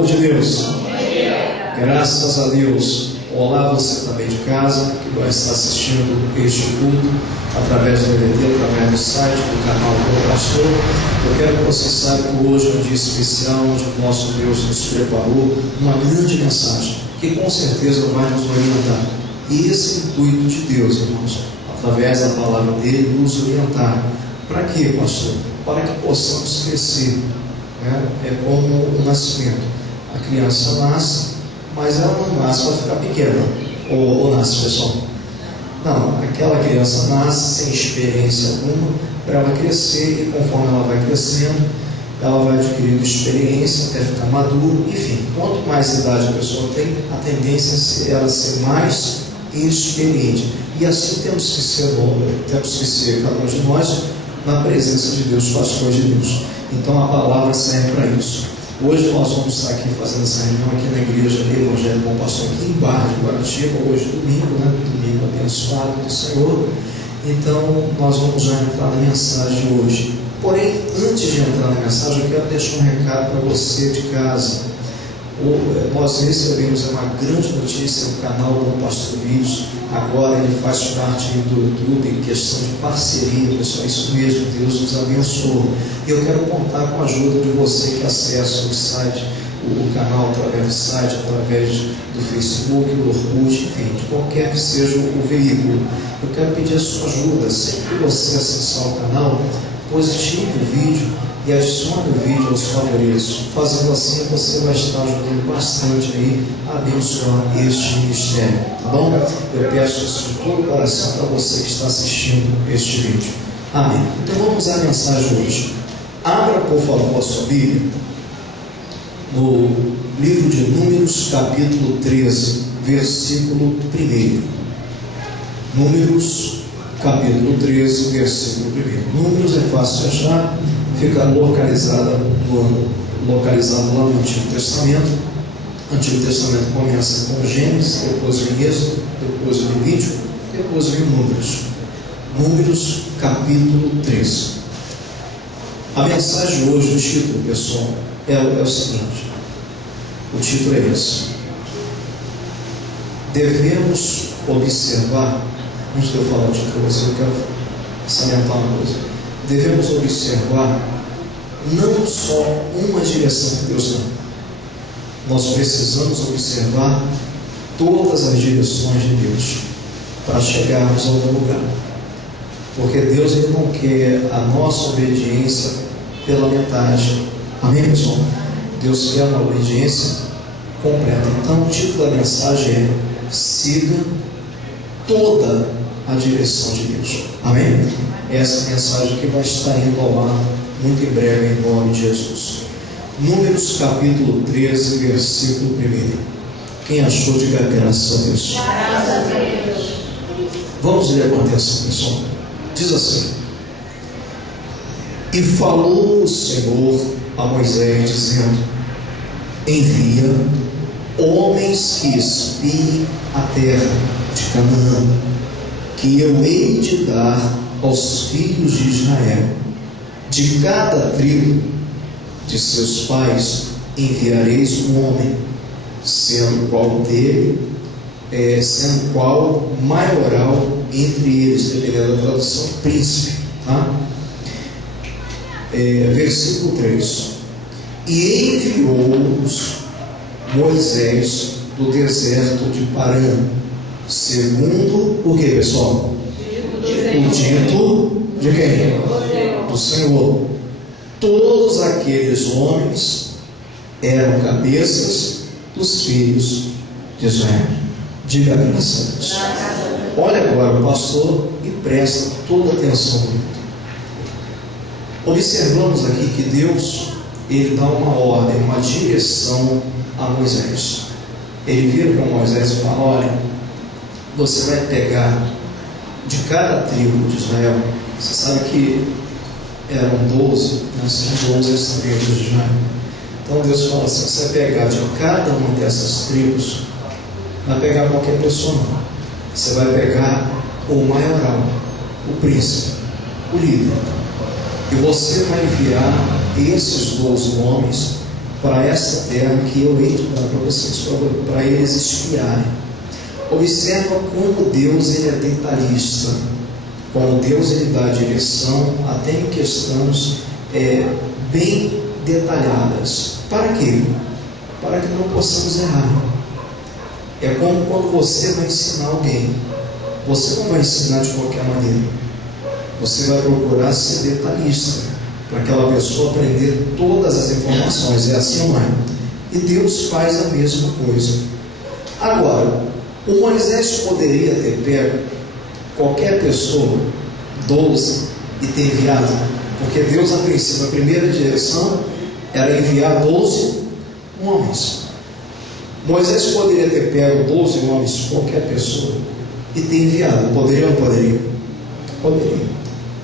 povo de Deus. Graças a Deus. Olá, você também de casa, que vai estar assistindo este culto através do DVD, através do site, do canal do pastor. Eu quero que você saiba que hoje é um dia especial, onde o nosso Deus nos preparou uma grande mensagem, que com certeza vai nos orientar. E esse é o intuito de Deus, irmãos, através da palavra dele, nos orientar. Para quê, pastor? Para que possamos crescer. É como o nascimento. A criança nasce, mas ela não nasce para ficar pequena. Ou nasce, pessoal? Não, aquela criança nasce sem experiência alguma, para ela crescer, e conforme ela vai crescendo, ela vai adquirindo experiência até ficar maduro. Enfim, quanto mais idade a pessoa tem, a tendência é ela ser mais experiente. E assim temos que ser cada um de nós na presença de Deus, com as coisas de Deus. Então a palavra serve para isso. Hoje nós vamos estar aqui fazendo essa reunião aqui na igreja Evangelho Bom Pastor, aqui em Barra de Guaratiba, hoje domingo, domingo abençoado do Senhor. Então nós vamos já entrar na mensagem de hoje. Porém, antes de entrar na mensagem, eu quero deixar um recado para você de casa. Nós recebemos uma grande notícia no canal do Bom Pastor Vídeos. Agora ele faz parte do YouTube em questão de parceria, pessoal. Isso mesmo, Deus nos abençoou. E eu quero contar com a ajuda de você que acessa o site, o canal através do site, através do Facebook, do Orkut, enfim, de qualquer que seja o veículo. Eu quero pedir a sua ajuda. Sempre que você acessar o canal, positive o vídeo e adicione o vídeo aos favoritos. Fazendo assim, você vai estar ajudando bastante aí a abençoar este ministério, tá bom? Eu peço isso de todo o coração para você que está assistindo este vídeo. Amém. Então vamos à mensagem de hoje. Abra, por favor, a sua Bíblia no livro de Números, capítulo 13, versículo 1. Números, capítulo 13, versículo 1. Números é fácil achar, fica localizado lá no Antigo Testamento. O Antigo Testamento começa com Gênesis, depois vem Êxodo, depois vem Levítico, depois vem Números. Números, capítulo 13. A mensagem de hoje, o título, pessoal, é o seguinte. O título é esse: devemos observar. Antes de eu falar o título, eu quero salientar uma coisa. Devemos observar não só uma direção que Deus dá. Nós precisamos observar todas as direções de Deus para chegarmos a algum lugar. Porque Deus ele não quer a nossa obediência pela metade. Amém, pessoal? Deus quer uma obediência completa. Então o título da mensagem é: siga toda a direção de Deus. Amém? Essa mensagem que vai estar indo ao ar muito em breve, em nome de Jesus. Números capítulo 13, versículo 1. Quem achou, diga graças a Deus. Graças a Deus. Vamos ler com atenção, pessoal. Diz assim: e falou o Senhor a Moisés, dizendo: envia homens que espiem a terra de Canaã, que eu hei de dar aos filhos de Israel. De cada tribo de seus pais enviareis um homem, sendo qual maioral entre eles, dependendo da tradução, príncipe. Tá? Versículo 3: e enviou-os Moisés do deserto de Parã, segundo o que, pessoal? O dito de quem? Do Senhor. Todos aqueles homens eram cabeças dos filhos de Israel. Diga graças a Deus. Olha agora o pastor e presta toda a atenção. Observamos aqui que Deus ele dá uma ordem, uma direção a Moisés. Ele vira para Moisés e fala: olha, você vai pegar de cada tribo de Israel. Você sabe que eram 12, são 12 as tribos de Israel. Então Deus fala assim: você vai pegar de cada uma dessas tribos, não vai pegar qualquer pessoa não. Você vai pegar o maioral, o príncipe, o líder. E você vai enviar esses 12 homens para esta terra que eu hei de dar para vocês, para eles espiarem. Observa como Deus ele é detalhista, como Deus ele dá direção até em questões bem detalhadas. Para quê? Para que não possamos errar. É como quando você vai ensinar alguém. Você não vai ensinar de qualquer maneira. Você vai procurar ser detalhista, para aquela pessoa aprender todas as informações. É assim ou não é? E Deus faz a mesma coisa. Agora, o Moisés poderia ter pego qualquer pessoa, 12, e ter enviado, porque Deus, a princípio, a primeira direção era enviar 12 homens. Moisés poderia ter pego 12 homens, qualquer pessoa, e ter enviado. Poderia ou não poderia? Poderia.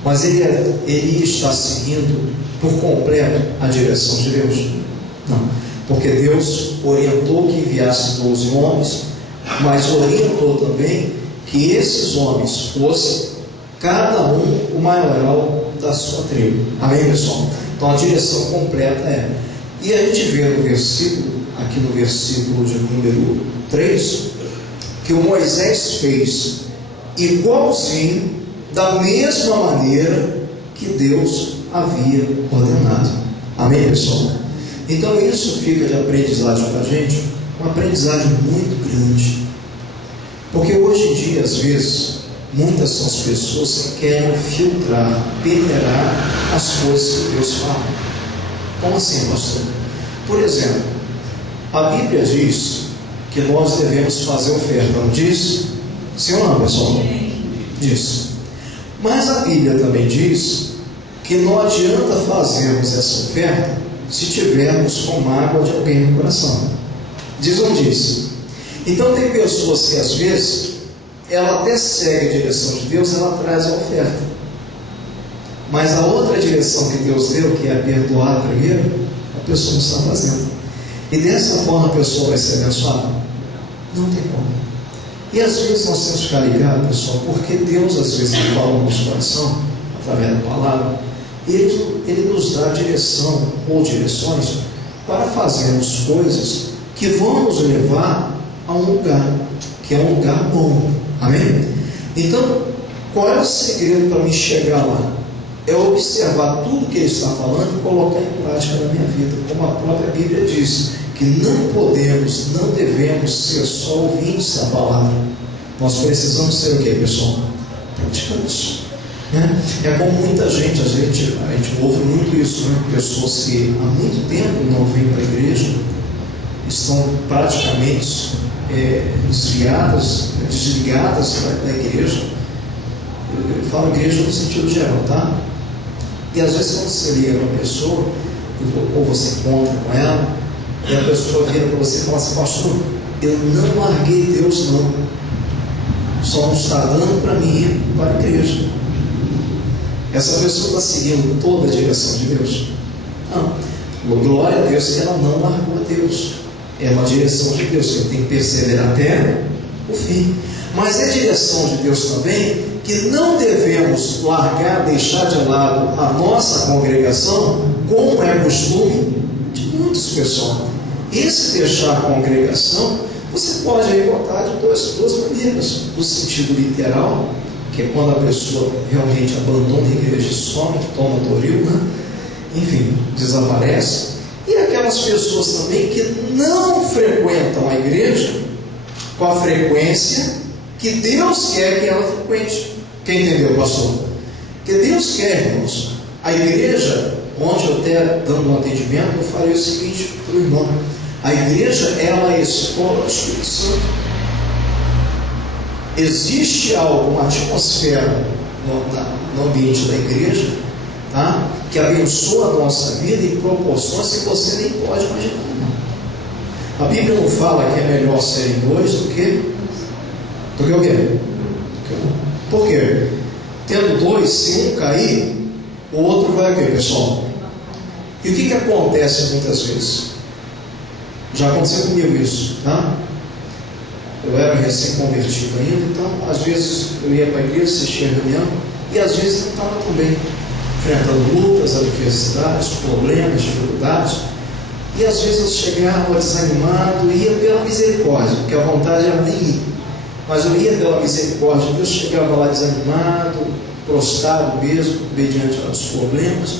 Mas ele está seguindo por completo a direção de Deus? Não. Porque Deus orientou que enviasse 12 homens, mas orientou também que esses homens fossem, cada um, o maioral da sua tribo. Amém, pessoal? Então a direção completa é. E a gente vê no versículo, aqui no versículo de número 3, que o Moisés fez igualzinho, da mesma maneira que Deus havia ordenado. Amém, pessoal? Então isso fica de aprendizagem para a gente, uma aprendizagem muito grande. Porque hoje em dia, às vezes, muitas são as pessoas que querem filtrar, peneirar as coisas que Deus fala. Como assim, pastor? Por exemplo, a Bíblia diz que nós devemos fazer oferta, não diz? Sim ou não, pessoal? Diz. Mas a Bíblia também diz que não adianta fazermos essa oferta se tivermos com mágoa de alguém no coração. Diz ou não diz? Então tem pessoas que às vezes ela até segue a direção de Deus, ela traz a oferta, mas a outra direção que Deus deu, que é perdoar primeiro, a pessoa não está fazendo. E dessa forma a pessoa vai ser abençoada? Não tem como. E às vezes nós temos que ficar ligados, pessoal, porque Deus às vezes fala no nosso coração, através da palavra, e Ele nos dá direção ou direções para fazermos coisas que vão nos levar a um lugar, que é um lugar bom. Amém? Então, qual é o segredo para me chegar lá? É observar tudo que Ele está falando e colocar em prática na minha vida, como a própria Bíblia diz, que não podemos, não devemos ser só ouvintes da palavra. Nós precisamos ser o que, pessoal? Praticantes. Né? É como muita gente, a gente ouve muito isso, né? Pessoas que há muito tempo não vêm para a igreja, estão praticamente desligadas da igreja. Eu falo igreja no sentido geral, tá? E às vezes quando você liga para uma pessoa, ou você encontra com ela, e a pessoa vira para você e fala assim: pastor, eu não larguei Deus não, só não está dando para mim ir para a igreja. Essa pessoa está seguindo toda a direção de Deus? Não. Glória a Deus que ela não largou a Deus. É uma direção de Deus que tem que perseverar até o fim. Mas é direção de Deus também que não devemos largar, deixar de lado a nossa congregação, como é costume de muitos pessoas. Esse deixar a congregação, você pode aí botar de duas maneiras. No sentido literal, que é quando a pessoa realmente abandona a igreja e some, toma doril, né? Enfim, desaparece. E aquelas pessoas também que não frequentam a igreja com a frequência que Deus quer que ela frequente. Quem entendeu, pastor? Que Deus quer, irmãos. A igreja, onde eu até dando um atendimento, eu falei o seguinte para o irmão: a igreja, ela é a escola do Espírito Santo. Existe algo, uma atmosfera no ambiente da igreja, tá? Que abençoa a nossa vida em proporções que você nem pode imaginar. Não. A Bíblia não fala que é melhor serem dois do que o quê? Por quê? Tendo dois, se um cair, o outro vai o quê, pessoal? E o que acontece muitas vezes? Já aconteceu comigo isso, tá? Eu era recém-convertido ainda, então às vezes eu ia para a igreja, assistia a reunião, e às vezes não estava tão bem, enfrentando lutas, adversidades, problemas, dificuldades. E às vezes eu chegava desanimado, ia pela misericórdia, porque a vontade era nem ir. Mas eu ia pela misericórdia, eu chegava lá desanimado, prostrado mesmo, mediante aos problemas,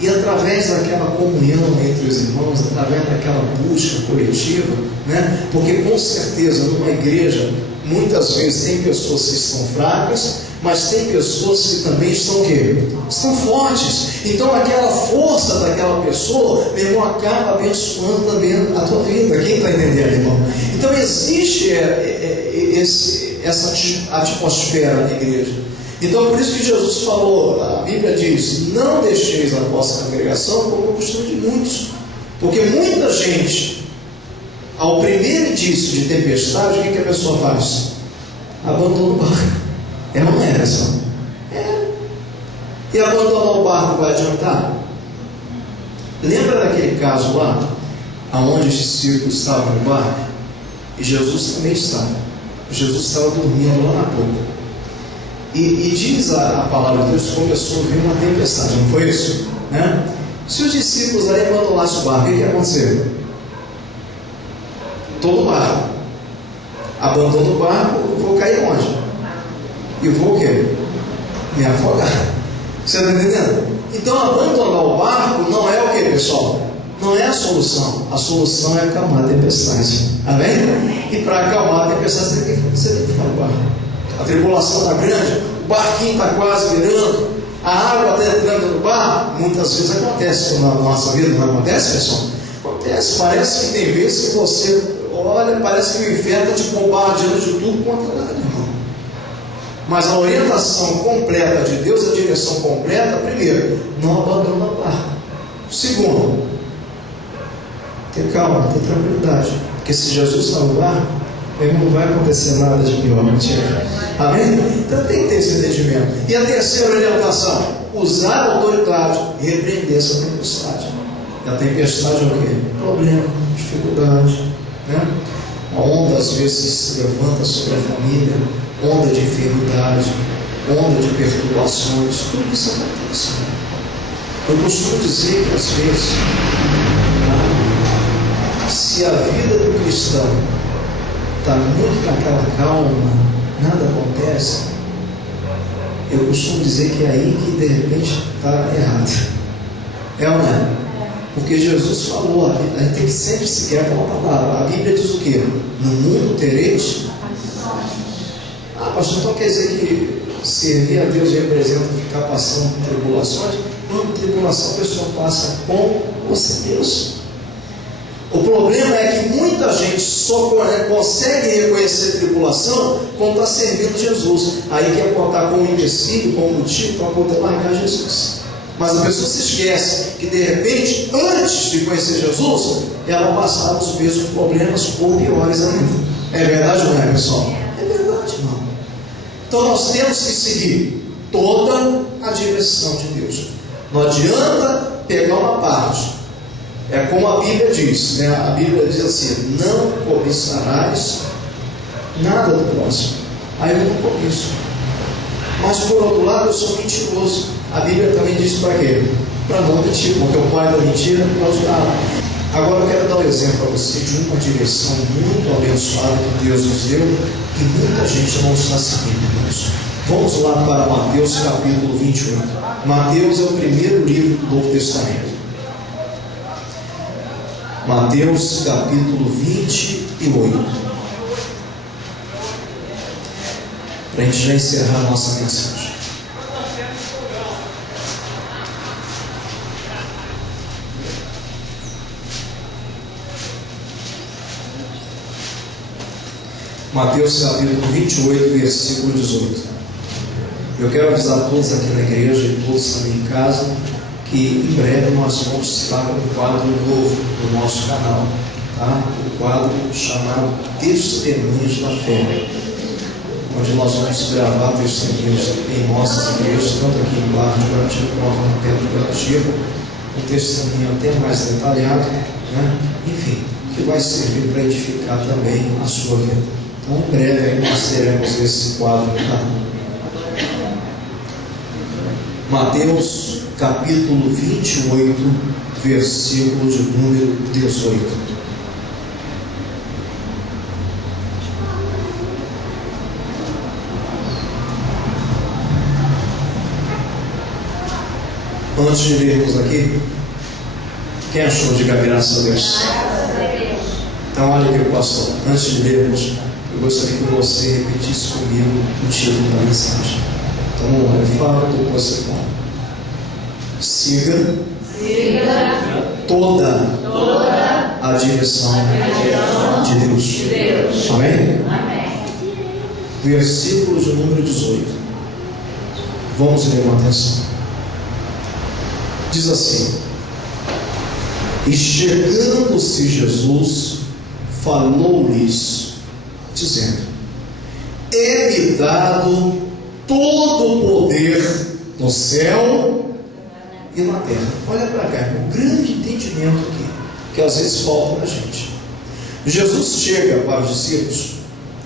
e através daquela comunhão entre os irmãos, através daquela busca coletiva, né? Porque com certeza numa igreja, muitas vezes tem pessoas que estão fracas, mas tem pessoas que também estão o quê? Estão fortes. Então aquela força daquela pessoa, meu irmão, acaba abençoando também a tua vida. Quem está entendendo, irmão? Então existe essa atmosfera na igreja. Então por isso que Jesus falou, a Bíblia diz, não deixeis a vossa congregação como o costume de muitos. Porque muita gente, ao primeiro indício de tempestade, o que a pessoa faz? Abandona o barco. É ou não é, pessoal? É. E abandonar o barco vai adiantar? Lembra daquele caso lá, onde os discípulos estavam no barco? E Jesus também estava. Jesus estava dormindo lá na boca. E diz a palavra de Deus que começou a vir uma tempestade, não foi isso? Né? Se os discípulos aí abandonassem o barco, o que ia acontecer? Todo o barco. Abandono o barco, eu vou cair onde? E vou o quê? Me afogar. Você está entendendo? Então abandonar o barco não é o quê, pessoal? Não é a solução. A solução é acalmar a tempestade. Amém? E para acalmar a tempestade você tem que ficar no barco. A tribulação está grande, o barquinho está quase virando, a água está entrando no barco. Muitas vezes acontece na nossa vida, não acontece, pessoal? Acontece. Parece que tem vezes que você olha, parece que o inferno está te bombardeando de tudo contra nada, irmão. Mas a orientação completa de Deus, a direção completa, primeiro, não abandona o barco. Segundo, ter calma, ter tranquilidade. Porque se Jesus está no barco, não vai acontecer nada de pior. Amém? Então tem que ter esse entendimento. E a terceira orientação, usar a autoridade e repreender essa tempestade. E a tempestade é o quê? Problema, dificuldade, né? A onda às vezes se levanta sobre a família, onda de enfermidade, onda de perturbações, tudo isso acontece. Eu costumo dizer que às vezes, se a vida do cristão está muito naquela calma, nada acontece, eu costumo dizer que é aí que de repente está errado. É ou não é? Porque Jesus falou, a gente tem que sempre seguir aquela palavra. A Bíblia diz o quê? No mundo tereis. Pastor, então quer dizer que servir a Deus representa ficar passando tribulações? Não, tribulação a pessoa passa com você, Deus. O problema é que muita gente só consegue reconhecer tribulação quando está servindo Jesus. Aí quer botar como empecilho, como motivo para poder largar Jesus. Mas a pessoa se esquece que de repente, antes de conhecer Jesus, ela passava os mesmos problemas ou piores ainda. É verdade ou não é, pessoal? É verdade, irmão. Então nós temos que seguir toda a direção de Deus. Não adianta pegar uma parte. É como a Bíblia diz, né? A Bíblia diz assim: não cobiçarás nada do próximo. Aí eu não cobiço. Mas por outro lado eu sou mentiroso. A Bíblia também diz para quê? Para não mentir, porque o pai da mentira é o diabo. Agora eu quero dar um exemplo para você de uma direção muito abençoada que Deus nos deu e muita gente não está seguindo, irmãos. Vamos lá para Mateus capítulo 28. Mateus é o primeiro livro do Novo Testamento. Mateus capítulo 28. Para a gente já encerrar a nossa mensagem. Mateus capítulo 28, versículo 18. Eu quero avisar todos aqui na igreja e todos também em casa que em breve nós vamos estar com um quadro novo no nosso canal, tá? O quadro chamado Testemunhos da Fé, onde nós vamos gravar testemunhos em nossas igrejas, tanto aqui em Barra de Guaratiba quanto no Templo de Guaratiba, um testemunho até mais detalhado, né? Enfim, que vai servir para edificar também a sua vida. Então, em breve aí nós teremos esse quadro, tá? Mateus capítulo 28, versículo de número 18. Antes de lermos aqui, quem achou? Diga graças a Deus. Então olha aqui, pastor, antes de lermos, eu gostaria que você repetisse comigo o título da mensagem. Então vamos lá, eu falo, depois você fala. Siga toda a direção de Deus. Amém? Versículo de número 18. Vamos ler com atenção. Diz assim: e chegando-se Jesus, falou-lhes, dizendo: é-me dado todo o poder no céu e na terra. Olha para cá, um grande entendimento aqui, que às vezes falta para a gente. Jesus chega para os discípulos,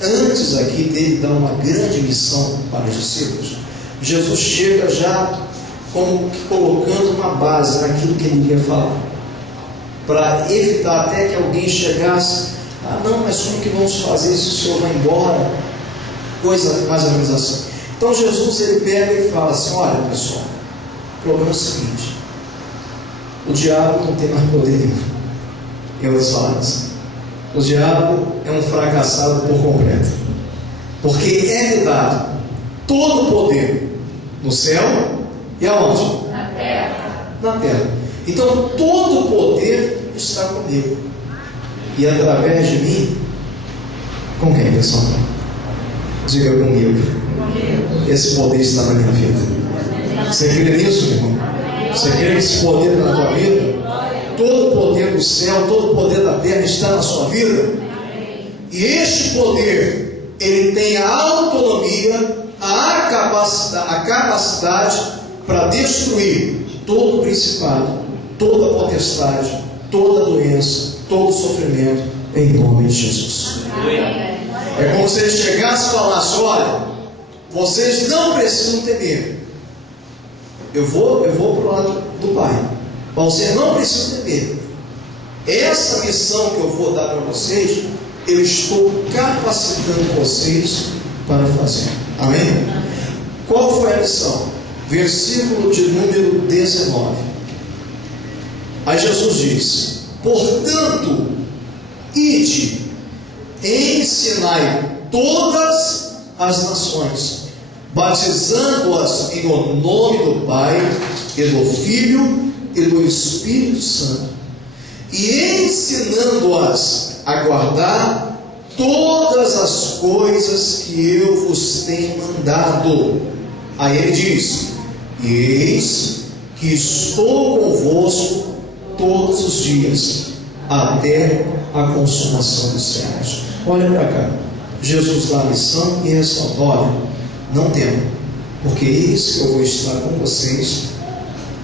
antes aqui dele dar uma grande missão para os discípulos, Jesus chega já como que colocando uma base naquilo que ele iria falar, para evitar até que alguém chegasse: ah não, mas como que vamos fazer se o Senhor vai embora? Coisa mais ou menos assim. Então Jesus ele pega e fala assim: olha pessoal, o problema é o seguinte, o diabo não tem mais poder nenhum. Em outras palavras, o diabo é um fracassado por completo, porque é-lhe dado todo o poder no céu e aonde? Na terra. Na terra. Então todo o poder está comigo, e através de mim, com quem, pessoal? Diga comigo. Esse poder está na minha vida. Você crê nisso, meu irmão? Você crê que esse poder está na tua vida? Todo o poder do céu, todo o poder da terra está na sua vida. E este poder, ele tem a autonomia, a capacidade para destruir todo o principado, toda a potestade, toda a doença, todo o sofrimento, em nome de Jesus. É como se ele chegasse e falasse: olha, vocês não precisam temer, eu vou para o lado do Pai, mas vocês não precisam temer. Essa missão que eu vou dar para vocês, eu estou capacitando vocês para fazer. Amém? Qual foi a missão? Versículo de número 19. Aí Jesus diz: portanto, ide, ensinai todas as nações, batizando-as em o nome do Pai, e do Filho, e do Espírito Santo, e ensinando-as a guardar todas as coisas que eu vos tenho mandado. Aí ele diz: e eis que estou convosco todos os dias, até a consumação dos séculos. Olha para cá, Jesus dá a lição e ressalta: olha, não temam, porque eis que eu vou estar com vocês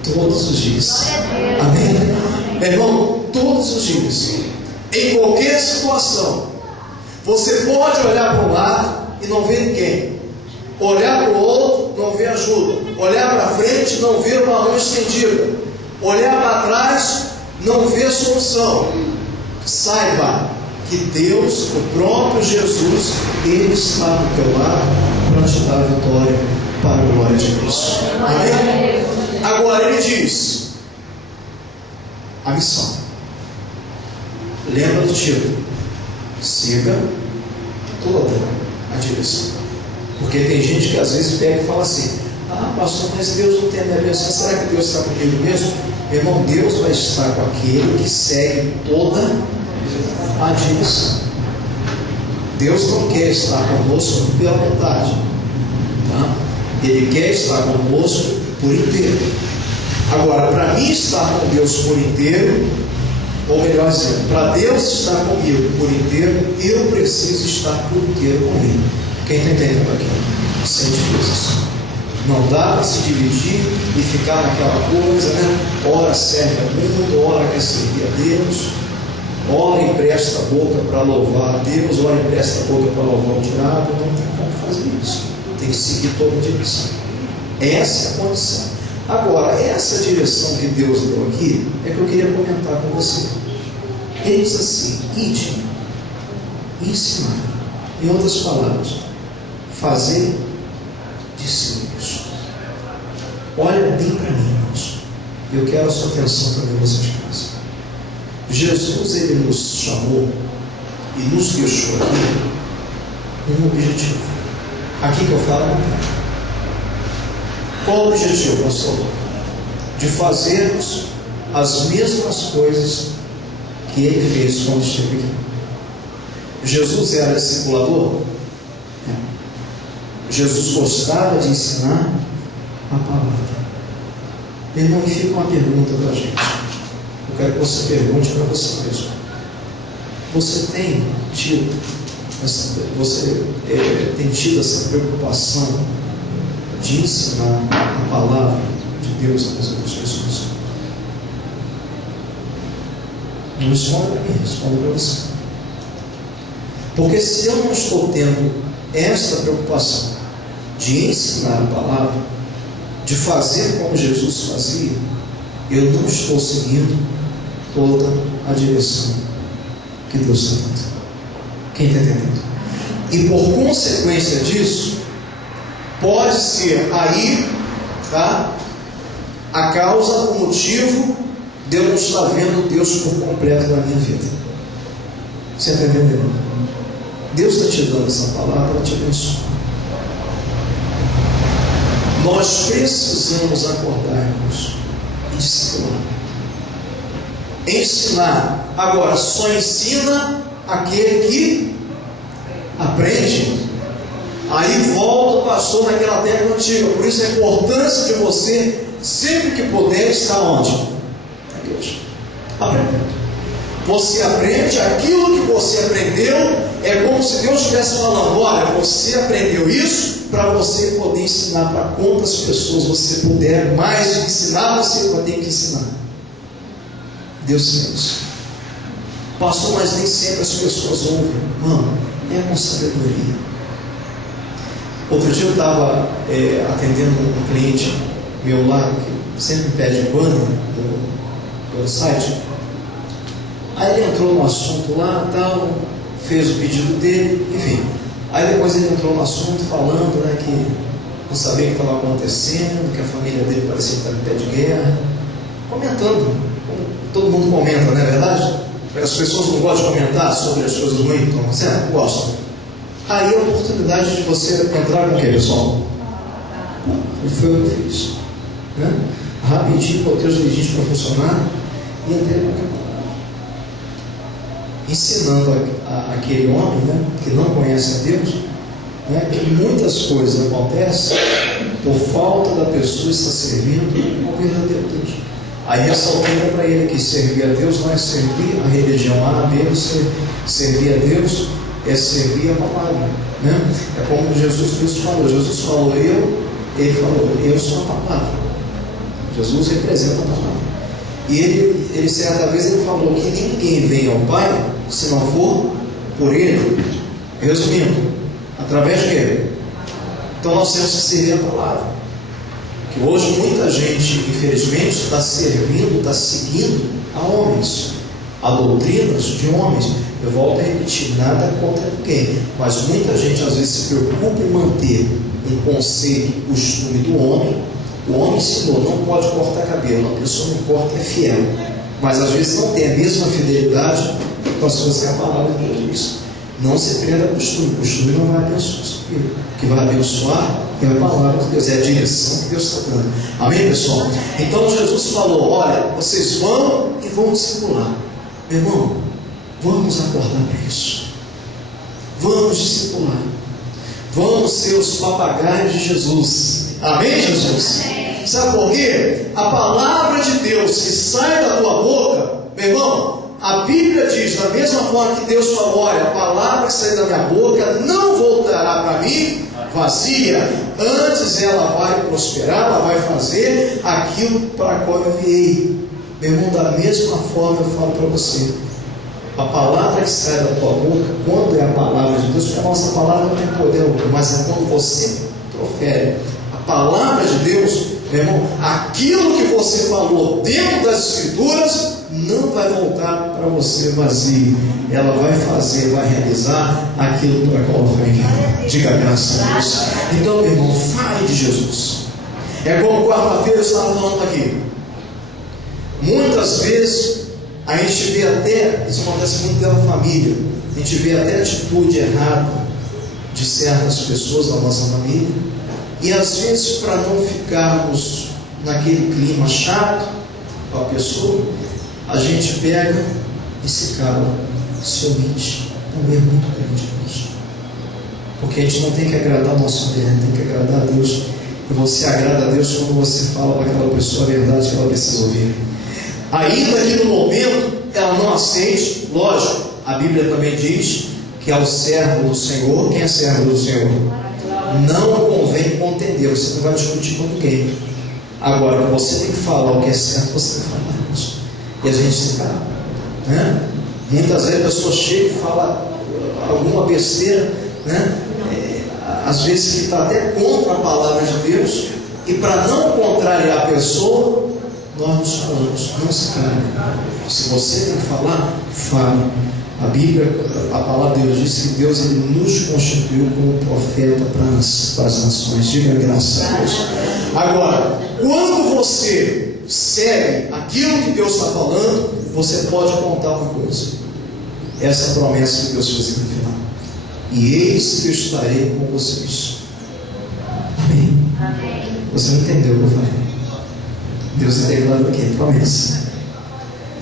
todos os dias. Amém? Meu irmão, todos os dias, em qualquer situação. Você pode olhar para um lado e não ver ninguém, olhar para o outro, não ver ajuda, olhar para frente, não ver uma mão estendida, olhar para trás, não ver solução. Saiba que Deus, o próprio Jesus, Ele está do teu lado para te dar a vitória para a glória de Deus. Amém? Agora ele diz a missão. Lembra do título: siga toda a direção. Porque tem gente que às vezes pega e fala assim: ah pastor, mas Deus não tem a minha bênção. Será que Deus está comigo mesmo? Meu irmão, Deus vai estar com aquele que segue toda a direção. Deus não quer estar conosco pela vontade, tá? Ele quer estar conosco por inteiro. Agora, para mim estar com Deus por inteiro, ou melhor dizendo, para Deus estar comigo por inteiro, eu preciso estar por inteiro com Ele. Quem está entendendo aqui? Isso é difícil. Não dá para se dividir e ficar naquela coisa, né? Ora serve ao mundo, ora quer servir a Deus, ora empresta a boca para louvar a Deus, ora empresta a boca para louvar o diabo. Não tem como fazer isso. Tem que seguir toda a direção. Essa é a condição. Agora, essa direção que Deus deu aqui é que eu queria comentar com você. Ele diz assim: ide, ensinar. Em outras palavras, fazer discípulos. Olha bem para mim, irmãos. Eu quero a sua atenção também, você de casa. Jesus, ele nos chamou e nos deixou aqui um objetivo. Aqui que eu falo não tem. Qual o objetivo, pastor? De fazermos as mesmas coisas que ele fez quando esteve aqui. Jesus era discipulador? Jesus gostava de ensinar a palavra. Meu irmão, e fica uma pergunta para a gente. Eu quero que você pergunte para você mesmo. Você tem tido essa preocupação de ensinar a palavra de Deus às outras pessoas? Não responda para mim, responda para você. Porque se eu não estou tendo essa preocupação de ensinar a palavra, de fazer como Jesus fazia, eu não estou seguindo toda a direção que Deus está dando. Quem está entendendo? E por consequência disso, pode ser aí, tá, a causa, o motivo de eu não estar vendo Deus por completo na minha vida. Você está entendendo? Deus está te dando essa palavra para te abençoar. Nós precisamos acordar-nos e disciplinar. Ensinar. Agora, só ensina aquele que aprende. Aí volta o pastor naquela tecla antiga. Por isso a importância de você, sempre que puder, estar onde? Na igreja. Aprendendo. Você aprende aquilo que você aprendeu. É como se Deus estivesse falando: olha, você aprendeu isso para você poder ensinar para quantas pessoas você puder. Mais do que ensinar, você vai ter que ensinar. Deus tem isso. Pastor, mas nem sempre as pessoas ouvem. Mano, é com sabedoria. Outro dia eu estava atendendo um cliente meu lá, que sempre me pede banner no site. Aí ele entrou no assunto lá, tal, fez o pedido dele, enfim. Aí depois ele entrou no assunto falando, né, que não sabia o que estava acontecendo, que a família dele parecia estar em pé de guerra, comentando, como todo mundo comenta, não é verdade? As pessoas não gostam de comentar sobre as coisas ruins que estão acontecendo? Gostam. Aí a oportunidade de você entrar com o que, pessoal? Foi o que eu fiz, né? Rapidinho, botei os dedinhos para funcionar e entrei com aquela palavra, ensinando aquele homem, né, que não conhece a Deus, né, que muitas coisas acontecem por falta da pessoa estar servindo ao verdadeiro Deus. Aí ressaltei para ele que servir a Deus não é servir a religião A, B, servir a Deus é servir a palavra, né? É como Jesus Cristo falou. Jesus falou ele falou, eu sou a palavra. Jesus representa a palavra. E ele certa vez ele falou que ninguém vem ao Pai se não for por ele. Resumindo, através de ele. Então nós temos que servir a palavra. Que hoje muita gente, infelizmente, está servindo, está seguindo a homens, a doutrinas de homens. Eu volto a repetir, nada contra ninguém, mas muita gente às vezes se preocupa em manter um conceito, costume do homem. O homem ensinou, não pode cortar cabelo, a pessoa não corta, é fiel, mas às vezes não tem a mesma fidelidade com as coisas que a palavra de Deus diz. Não se prenda a costume, costume não vai abençoar. O que vai abençoar é a palavra de Deus, é a direção que Deus está dando. Amém, pessoal? Então Jesus falou: olha, vocês vão e vão discipular. Meu irmão, vamos acordar para isso. Vamos discipular. Vamos ser os papagaios de Jesus. Amém, Jesus? Amém. Sabe por quê? A palavra de Deus que sai da tua boca, meu irmão, a Bíblia diz, da mesma forma que Deus falou: olha, a palavra que sai da minha boca não voltará para mim vazia, antes ela vai prosperar, ela vai fazer aquilo para qual eu enviei. Meu irmão, da mesma forma eu falo para você: a palavra que sai da tua boca, quando é a palavra de Deus, porque a nossa palavra não tem poder algum, mas é quando você profere a palavra de Deus, Meu irmão, aquilo que você falou dentro das Escrituras não vai voltar para você vazio. Ela vai fazer, vai realizar aquilo para qual foi enviada. Diga graças a Deus. Então, meu irmão, fale de Jesus. É como quarta-feira eu estava falando aqui. Muitas vezes a gente vê até, isso acontece muito dentro da família, a gente vê até atitude errada de certas pessoas da nossa família, e às vezes, para não ficarmos naquele clima chato com a pessoa, a gente pega e se cala, se omite. É um erro muito grande, irmãos. Porque a gente não tem que agradar o nosso Deus, tem que agradar a Deus. E você agrada a Deus quando você fala para aquela pessoa a verdade que ela precisa ouvir. Ainda que no momento ela não aceite, lógico, a Bíblia também diz que ao servo do Senhor, quem é servo do Senhor? Não convém contender, você não vai discutir com ninguém. Agora, você tem que falar o que é certo, você tem que falar, irmãos. E a gente se cala, né? Muitas vezes a pessoa chega e fala alguma besteira, né? Às vezes que está até contra a palavra de Deus, e para não contrariar a pessoa, nós nos falamos, não se cale. Se você tem que falar, fale. A Bíblia, a palavra de Deus diz que Deus ele nos constituiu como profeta para as nações. Diga graças a Deus. Agora, quando você segue aquilo que Deus está falando, você pode contar uma coisa. Essa promessa que Deus fez no final. E eis que eu estarei com vocês. Amém? Amém. Você não entendeu o que eu falei? Deus está declarando aqui, promessa.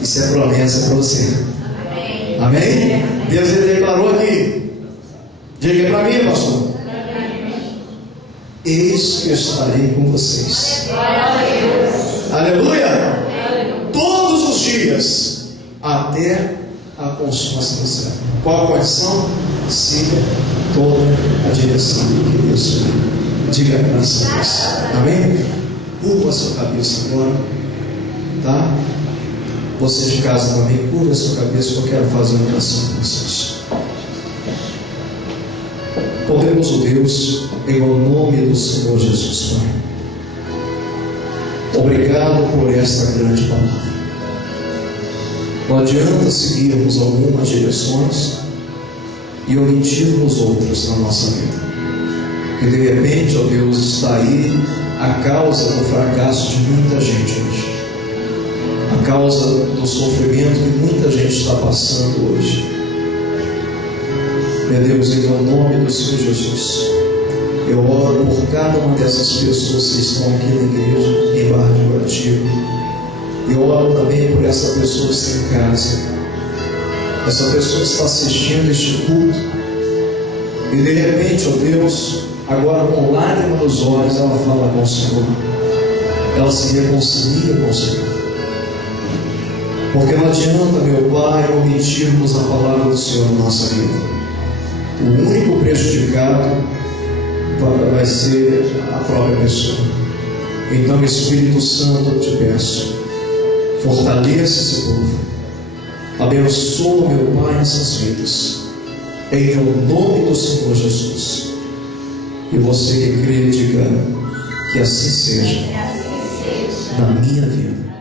Isso é promessa para você. Amém? Amém? Deus ele declarou aqui. Diga para mim, pastor. Eis que eu estarei com vocês. Aleluia! Todos os dias, até a consumação do céu. Qual a condição? Siga toda a direção que Deus tem. Diga graças a Deus. Amém? Curva a sua cabeça agora, tá? Você de casa também, curva a sua cabeça, que eu quero fazer uma oração com vocês. Poderoso Deus, em nome do Senhor Jesus, Pai. Obrigado por esta grande palavra. Não adianta seguirmos algumas direções e omitirmos outras na nossa vida. E de repente, ó Deus, está aí a causa do fracasso de muita gente hoje. A causa do sofrimento que muita gente está passando hoje. Meu Deus, em nome do Senhor Jesus, eu oro por cada uma dessas pessoas que estão aqui na igreja, em Barra de Guaratiba. Eu oro também por essa pessoa que está em casa, essa pessoa que está assistindo este culto, e de repente, ó Deus, agora com lágrimas nos olhos, ela fala com o Senhor, ela se reconcilia com o Senhor. Porque não adianta, meu Pai, omitirmos a palavra do Senhor na nossa vida. O único prejudicado vai ser a própria pessoa. Então, Espírito Santo, eu te peço, fortaleça esse povo, abençoa, meu Pai, essas vidas, em nome do Senhor Jesus. E você que crê, diga que assim seja na minha vida.